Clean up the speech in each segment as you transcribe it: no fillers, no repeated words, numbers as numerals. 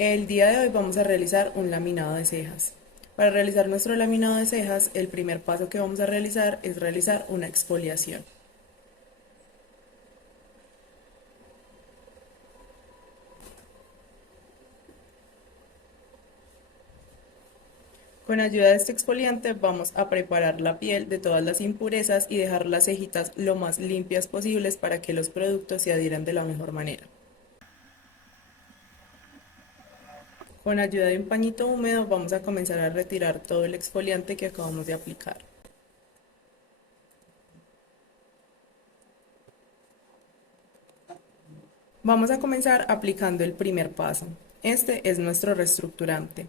El día de hoy vamos a realizar un laminado de cejas. Para realizar nuestro laminado de cejas, el primer paso que vamos a realizar es realizar una exfoliación. Con ayuda de este exfoliante vamos a preparar la piel de todas las impurezas y dejar las cejitas lo más limpias posibles para que los productos se adhieran de la mejor manera. Con ayuda de un pañito húmedo vamos a comenzar a retirar todo el exfoliante que acabamos de aplicar. Vamos a comenzar aplicando el primer paso. Este es nuestro reestructurante.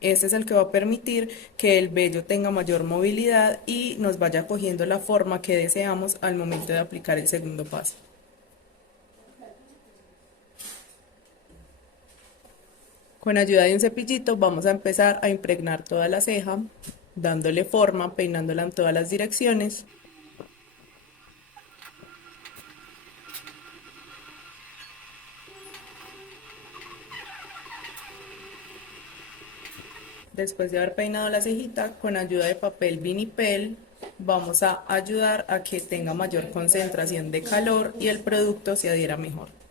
Este es el que va a permitir que el vello tenga mayor movilidad y nos vaya cogiendo la forma que deseamos al momento de aplicar el segundo paso. Con ayuda de un cepillito vamos a empezar a impregnar toda la ceja, dándole forma, peinándola en todas las direcciones. Después de haber peinado la cejita, con ayuda de papel vinipel, vamos a ayudar a que tenga mayor concentración de calor y el producto se adhiera mejor.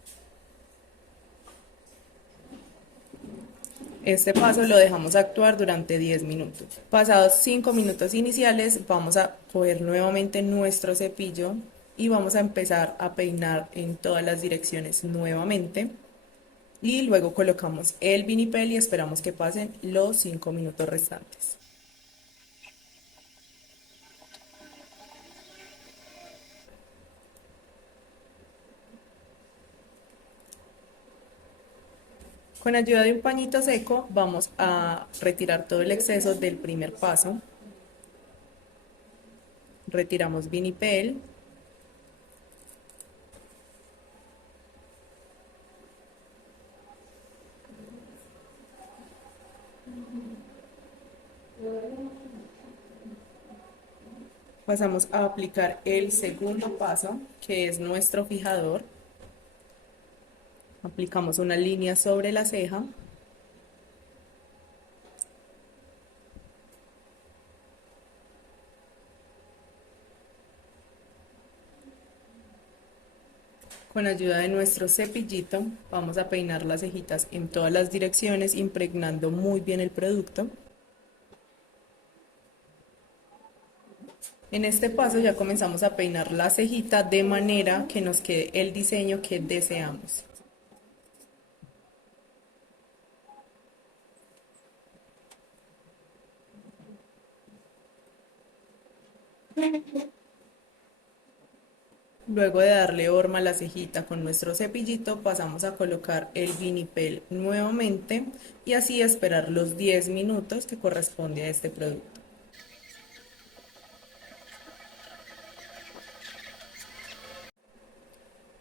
Este paso lo dejamos actuar durante 10 minutos. Pasados 5 minutos iniciales, vamos a coger nuevamente nuestro cepillo y vamos a empezar a peinar en todas las direcciones nuevamente. Y luego colocamos el vinipel y esperamos que pasen los 5 minutos restantes. Con ayuda de un pañito seco vamos a retirar todo el exceso del primer paso. Retiramos vinipel. Pasamos a aplicar el segundo paso, que es nuestro fijador. Aplicamos una línea sobre la ceja. Con ayuda de nuestro cepillito vamos a peinar las cejitas en todas las direcciones, impregnando muy bien el producto. En este paso ya comenzamos a peinar la cejita de manera que nos quede el diseño que deseamos. Luego de darle forma a la cejita con nuestro cepillito, pasamos a colocar el vinipel nuevamente y así esperar los 10 minutos que corresponde a este producto.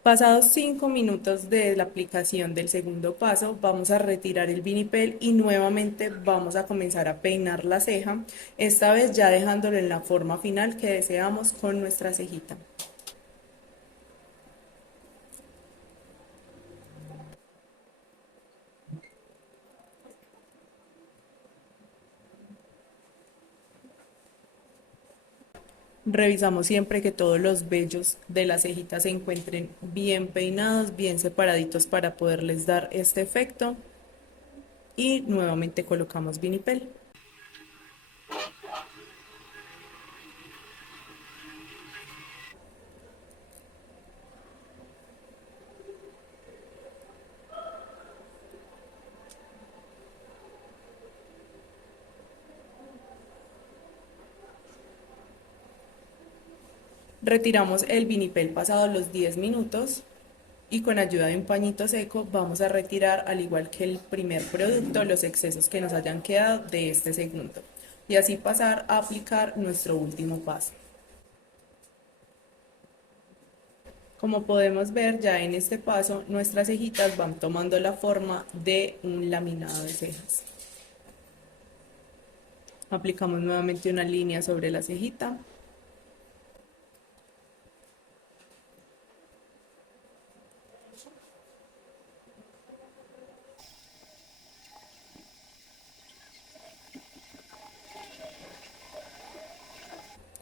Pasados 5 minutos de la aplicación del segundo paso, vamos a retirar el vinipel y nuevamente vamos a comenzar a peinar la ceja, esta vez ya dejándolo en la forma final que deseamos con nuestra cejita. Revisamos siempre que todos los vellos de la cejita se encuentren bien peinados, bien separaditos para poderles dar este efecto. Y nuevamente colocamos vinipel. Retiramos el vinipel pasados los 10 minutos y con ayuda de un pañito seco vamos a retirar, al igual que el primer producto, los excesos que nos hayan quedado de este segundo y así pasar a aplicar nuestro último paso. Como podemos ver, ya en este paso nuestras cejitas van tomando la forma de un laminado de cejas. Aplicamos nuevamente una línea sobre la cejita.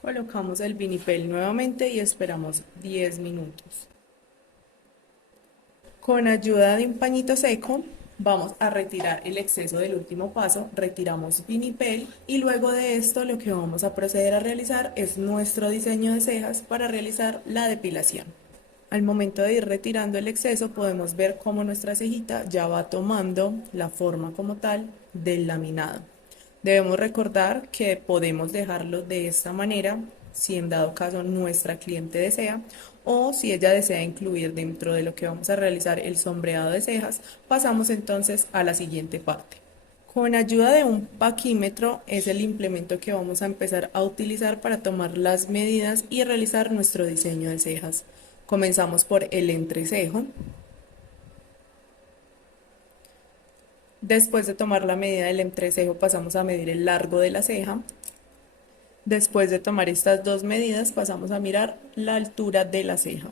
Colocamos el vinipel nuevamente y esperamos 10 minutos. Con ayuda de un pañito seco vamos a retirar el exceso del último paso, retiramos vinipel y luego de esto lo que vamos a proceder a realizar es nuestro diseño de cejas para realizar la depilación. Al momento de ir retirando el exceso podemos ver cómo nuestra cejita ya va tomando la forma como tal del laminado. Debemos recordar que podemos dejarlo de esta manera si en dado caso nuestra cliente desea o si ella desea incluir dentro de lo que vamos a realizar el sombreado de cejas, pasamos entonces a la siguiente parte. Con ayuda de un paquímetro es el implemento que vamos a empezar a utilizar para tomar las medidas y realizar nuestro diseño de cejas. Comenzamos por el entrecejo. Después de tomar la medida del entrecejo pasamos a medir el largo de la ceja. Después de tomar estas dos medidas pasamos a mirar la altura de la ceja.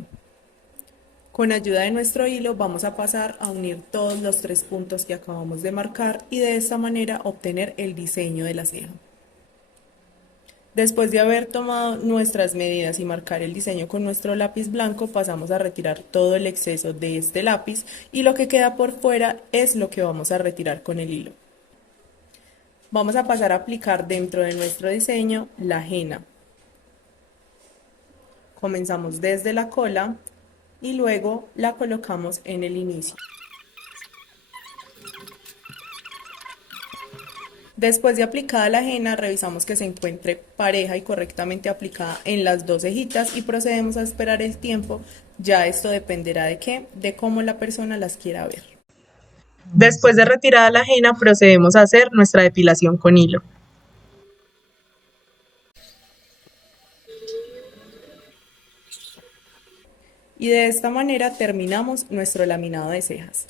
Con ayuda de nuestro hilo vamos a pasar a unir todos los tres puntos que acabamos de marcar y de esta manera obtener el diseño de la ceja. Después de haber tomado nuestras medidas y marcar el diseño con nuestro lápiz blanco, pasamos a retirar todo el exceso de este lápiz y lo que queda por fuera es lo que vamos a retirar con el hilo. Vamos a pasar a aplicar dentro de nuestro diseño la henna. Comenzamos desde la cola y luego la colocamos en el inicio. Después de aplicada la henna, revisamos que se encuentre pareja y correctamente aplicada en las dos cejitas y procedemos a esperar el tiempo. Ya esto dependerá de qué, de cómo la persona las quiera ver. Después de retirada la henna, procedemos a hacer nuestra depilación con hilo. Y de esta manera terminamos nuestro laminado de cejas.